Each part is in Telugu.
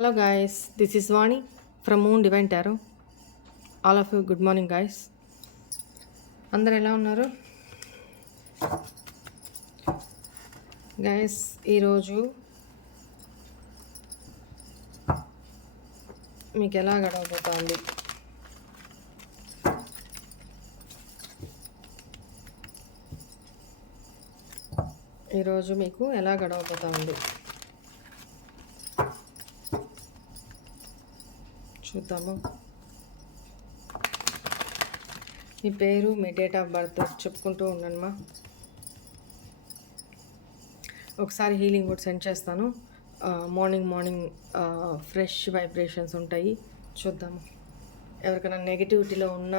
Hello guys this is Vani from Moon Divine Tarot all of you good morning guys అందరు ఎలా ఉన్నారు? గాయస్ ఈరోజు మీకు ఎలా గడవబోతోంది? ఈరోజు మీకు ఎలా గడవబోతోంది? చూద్దాము మీ పేరు మీ డేట్ ఆఫ్ బర్త్ చెప్పుకుంటూ ఉండనమ్మా ఒకసారి హీలింగ్ కూడా సెండ్ చేస్తాను. మార్నింగ్ మార్నింగ్ ఫ్రెష్ వైబ్రేషన్స్ ఉంటాయి. చూద్దాము ఎవరికైనా నెగిటివిటీలో ఉన్న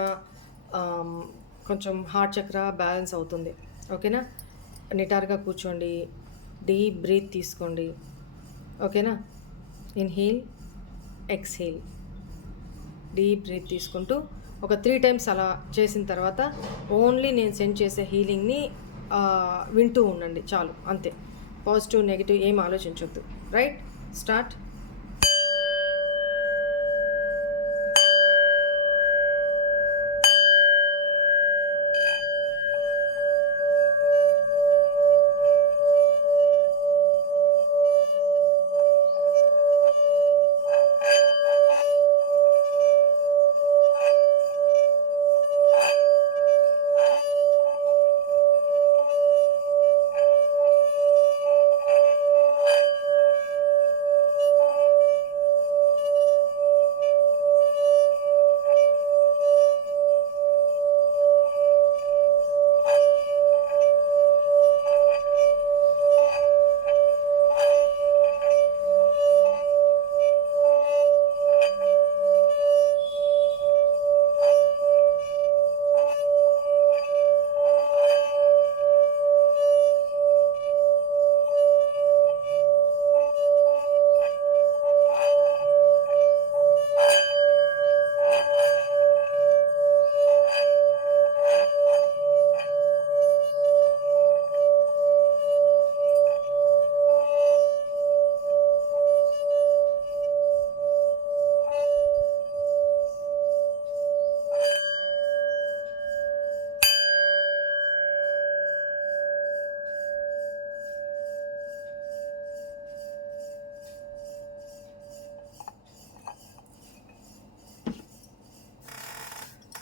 కొంచెం హార్ట్ చక్ర బ్యాలెన్స్ అవుతుంది. ఓకేనా నిటారుగా కూర్చోండి. డీప్ బ్రీత్ తీసుకోండి. ఓకేనా ఇన్హీల్ ఎక్స్హీల్ డీప్ బ్రీత్ తీసుకుంటూ ఒక త్రీ టైమ్స్ అలా చేసిన తర్వాత ఓన్లీ నేను సెండ్ చేసే హీలింగ్ని వింటూ ఉండండి చాలు అంతే. పాజిటివ్ నెగిటివ్ ఏం ఆలోచించొద్దు. Right? Start.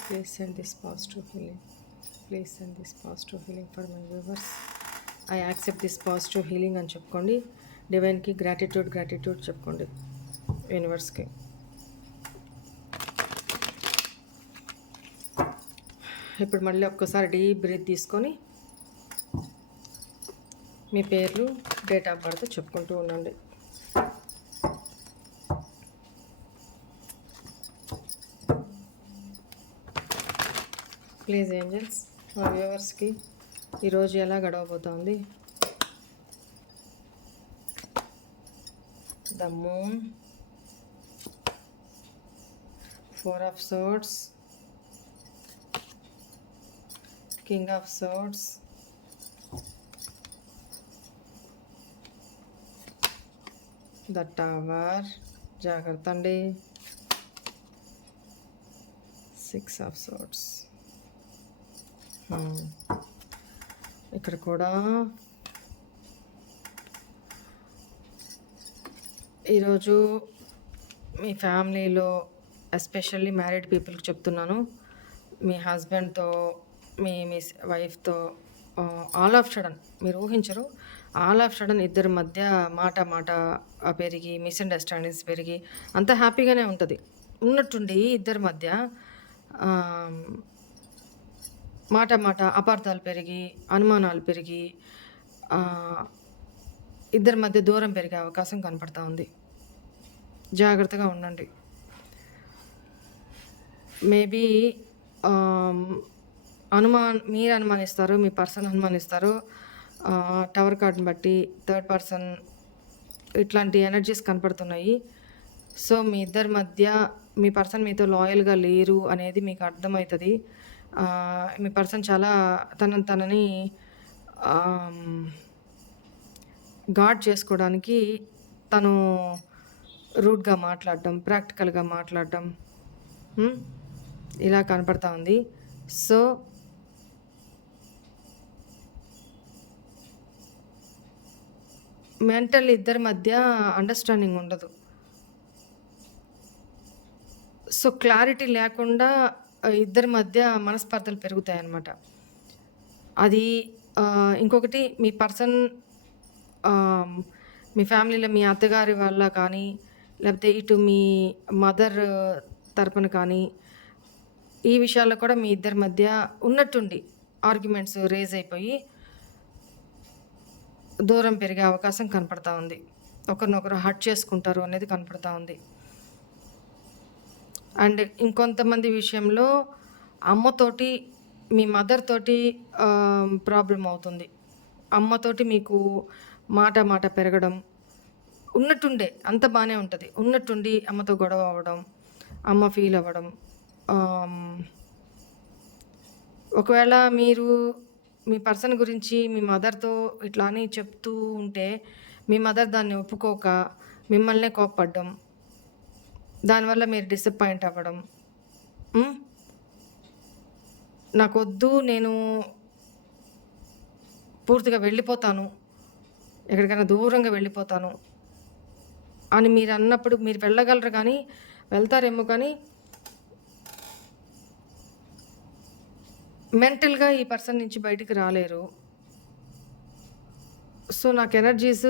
Please send this positive healing please send this positive healing for my viewers I accept this positive healing అని చెప్పుకోండి. డివైన్కి గ్రాటిట్యూడ్ గ్రాటిట్యూడ్ చెప్పుకోండి. యూనివర్స్కి ఇప్పుడు మళ్ళీ ఒక్కసారి డీప్ బ్రీత్ తీసుకొని మీ పేర్లు డేట్ ఆఫ్ బర్త్ చెప్పుకుంటూ ఉండండి. ప్లీజ్ ఏంజల్స్ మా వ్యూవర్స్కి ఈరోజు ఎలా గడవబోతోంది? The moon four of swords king of swords the tower జాగ్రత్త అండి సిక్స్ ఆఫ్ సోడ్స్ ఇక్కడ కూడా ఈరోజు మీ ఫ్యామిలీలో ఎస్పెషల్లీ మ్యారీడ్ పీపుల్కి చెప్తున్నాను. మీ హస్బెండ్తో మీ మీ వైఫ్తో ఆల్ ఆఫ్ సడన్ మీరు ఊహించరు ఆల్ ఆఫ్ సడన్ ఇద్దరి మధ్య మాట మాట పెరిగి మిస్అండర్స్టాండింగ్స్ పెరిగి అంత హ్యాపీగానే ఉంటుంది. ఉన్నట్టుండి ఇద్దరి మధ్య మాట మాట అపార్థాలు పెరిగి అనుమానాలు పెరిగి ఇద్దరి మధ్య దూరం పెరిగే అవకాశం కనపడతా ఉంది. జాగ్రత్తగా ఉండండి. మేబీ అనుమాన్ మీరు అనుమానిస్తారు మీ పర్సన్ అనుమానిస్తారు టవర్ కార్డ్ని బట్టి థర్డ్ పర్సన్ ఇట్లాంటి ఎనర్జీస్ కనపడుతున్నాయి. సో మీ ఇద్దరి మధ్య మీ పర్సన్ మీతో లాయల్గా లేరు అనేది మీకు అర్థమవుతుంది. మీ పర్సన్ చాలా తనని తనని గాడ్ చేసుకోవడానికి తను రూడ్గా మాట్లాడడం ప్రాక్టికల్గా మాట్లాడడం ఇలా కనపడతా ఉంది. సో మెంటల్ ఇద్దరి మధ్య అండర్స్టాండింగ్ ఉండదు. సో క్లారిటీ లేకుండా ఇద్దరి మధ్య మనస్పర్ధలు పెరుగుతాయి అన్నమాట అది ఇంకొకటి మీ పర్సన్ మీ ఫ్యామిలీలో మీ అత్తగారి వల్ల కానీ లేకపోతే ఇటు మీ మదర్ తరపున కానీ ఈ విషయాల్లో కూడా మీ ఇద్దరి మధ్య ఉన్నట్టుండి ఆర్గ్యుమెంట్స్ రేజ్ అయిపోయి దూరం పెరిగే అవకాశం కనపడతా ఉంది. ఒకరినొకరు హర్ట్ చేసుకుంటారు అనేది కనపడతా ఉంది. అండ్ ఇంకొంతమంది విషయంలో అమ్మతోటి మీ మదర్ తోటి ప్రాబ్లం అవుతుంది. అమ్మతోటి మీకు మాట మాట పెరగడం ఉన్నట్టుండే అంత బాగానే ఉంటుంది. ఉన్నట్టుండి అమ్మతో గొడవ అవ్వడం అమ్మ ఫీల్ అవ్వడం ఒకవేళ మీరు మీ పర్సన్ గురించి మీ మదర్తో ఇట్లా అని చెప్తూ ఉంటే మీ మదర్ దాన్ని ఒప్పుకోక మిమ్మల్నే కోప్పడ్డం దానివల్ల మీరు డిసప్పాయింట్ అవ్వడం. నాకొద్దు నేను పూర్తిగా వెళ్ళిపోతాను. ఎక్కడికైనా దూరంగా వెళ్ళిపోతాను అని మీరు అన్నప్పుడు మీరు వెళ్ళగలరు కానీ వెళ్తారేమో కానీ మెంటల్గా ఈ పర్సన్ నుంచి బయటికి రాలేరు. సో నాకు ఎనర్జీస్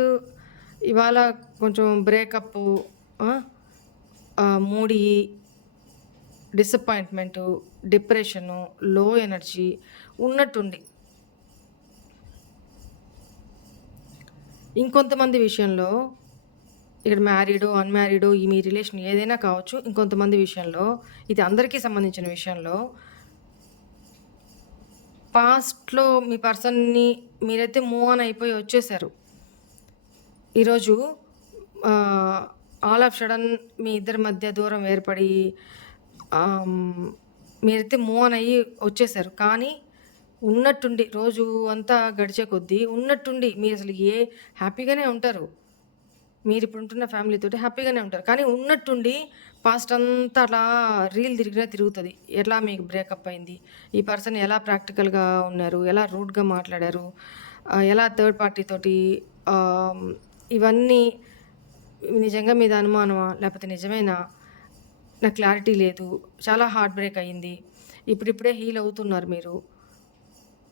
ఇవాళ కొంచెం బ్రేకప్ మూడీ డిసప్పాయింట్మెంటు డిప్రెషను లో ఎనర్జీ ఉన్నట్టుండి. ఇంకొంతమంది విషయంలో ఇక్కడ మ్యారీడో అన్మ్యారీడో ఈ మీ రిలేషన్ ఏదైనా కావచ్చు ఇంకొంతమంది విషయంలో ఇది అందరికీ సంబంధించిన విషయంలో పాస్ట్లో మీ పర్సన్ని మీరైతే మూవ్ ఆన్ అయిపోయి వచ్చేసారు. ఈరోజు ఆల్ ఆఫ్ సడన్ మీ ఇద్దరి మధ్య దూరం ఏర్పడి మీరైతే మూవ్ ఆన్ అయ్యి వచ్చేసారు. కానీ ఉన్నట్టుండి రోజు అంతా గడిచే కొద్దీ ఉన్నట్టుండి మీరు అసలు ఏ హ్యాపీగానే ఉంటారు. మీరు ఇప్పుడు ఉంటున్న ఫ్యామిలీతోటి హ్యాపీగానే ఉంటారు. కానీ ఉన్నట్టుండి పాస్ట్ అంతా అలా రీల్ తిరిగినా తిరుగుతుంది. ఎలా మీకు బ్రేకప్ అయింది? ఈ పర్సన్ ఎలా ప్రాక్టికల్గా ఉన్నారు? ఎలా రూడ్గా మాట్లాడారు? ఎలా థర్డ్ పార్టీ తోటి ఇవన్నీ నిజంగా మీద అనుమానమా? లేకపోతే నిజమేనా? నాకు క్లారిటీ లేదు. చాలా హార్ట్ బ్రేక్ అయ్యింది. ఇప్పుడిప్పుడే హీల్ అవుతున్నారు మీరు.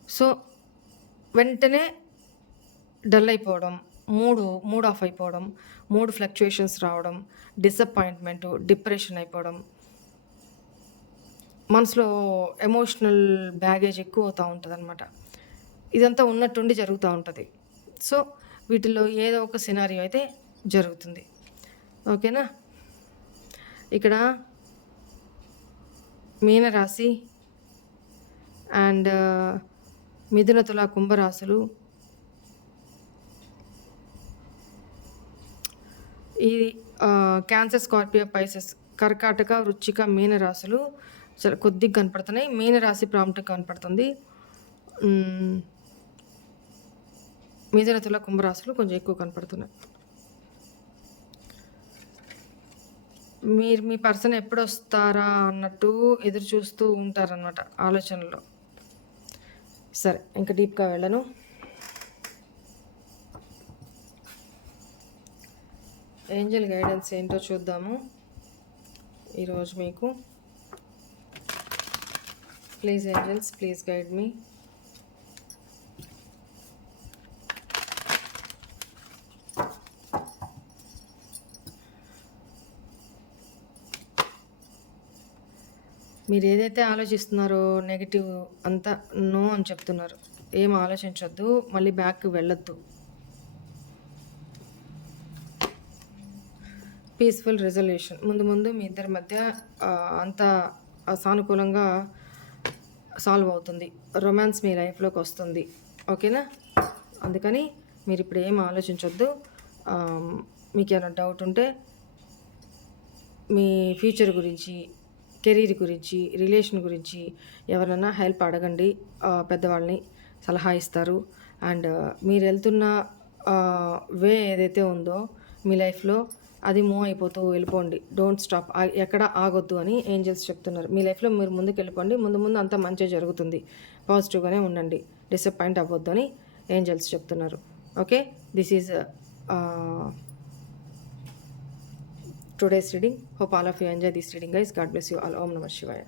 సో వెంటనే డల్ అయిపోవడం మూడు మూడ్ ఆఫ్ అయిపోవడం మూడు ఫ్లక్చుయేషన్స్ రావడం డిసప్పాయింట్మెంట్ డిప్రెషన్ అయిపోవడం. మనసులో ఎమోషనల్ బ్యాగేజ్ ఎక్కువ అవుతూ ఉంటుంది అనమాట ఇదంతా ఉన్నట్టుండి జరుగుతూ ఉంటుంది. సో వీటిల్లో ఏదో ఒక సినారియో అయితే జరుగుతుంది. ఓకేనా? ఇక్కడ మీనరాశి అండ్ మిథున తుల కుంభరాశులు. ఈ క్యాన్సర్ స్కార్పియో పైసెస్ కర్కాటక వృచ్చిక మీనరాశులు చాలా కొద్దిగా కనపడుతున్నాయి. మీనరాశి ప్రాముఖ్యత కనపడుతుంది. మ్మ్. మిథున తుల కుంభరాశులు కొంచెం ఎక్కువ కనపడుతున్నాయి. మీరు మీ పర్సన్ ఎప్పుడు వస్తారా అన్నట్టు ఎదురు చూస్తూ ఉంటారనమాట ఆలోచనలో. సరే ఇంకా డీప్గా వెళ్ళను. ఏంజల్ గైడెన్స్ ఏంటో చూద్దాము ఈరోజు మీకు. Please angels please guide me. మీరు ఏదైతే ఆలోచిస్తున్నారో నెగిటివ్ అంతా నో అని చెప్తున్నారు. ఏం ఆలోచించొద్దు మళ్ళీ బ్యాక్ వెళ్ళొద్దు. పీస్ఫుల్ రెజల్యూషన్ ముందు ముందు మీ ఇద్దరి మధ్య అంత సానుకూలంగా సాల్వ్ అవుతుంది. రొమాన్స్ మీ లైఫ్లోకి వస్తుంది. ఓకేనా? అందుకని మీరు ఇప్పుడు ఏం ఆలోచించొద్దు. మీకు ఏమైనా డౌట్ ఉంటే మీ ఫ్యూచర్ గురించి కెరీర్ గురించి రిలేషన్ గురించి ఎవరైనా హెల్ప్ అడగండి. పెద్దవాళ్ళని సలహా ఇస్తారు. అండ్ మీరు వెళ్తున్న వే ఏదైతే ఉందో మీ లైఫ్లో అది మూవ్ అయిపోతూ వెళ్ళిపోండి. Don't stop. ఎక్కడ ఆగొద్దు అని ఏంజల్స్ చెప్తున్నారు. మీ లైఫ్లో మీరు ముందుకు వెళ్ళిపోండి ముందు ముందు అంతా మంచి జరుగుతుంది. పాజిటివ్గానే ఉండండి. డిసప్పాయింట్ అవ్వద్దు అని ఏంజల్స్ చెప్తున్నారు. Okay? This is today's reading hope all of you enjoy this reading guys god bless you all ఓం నమ శివాయ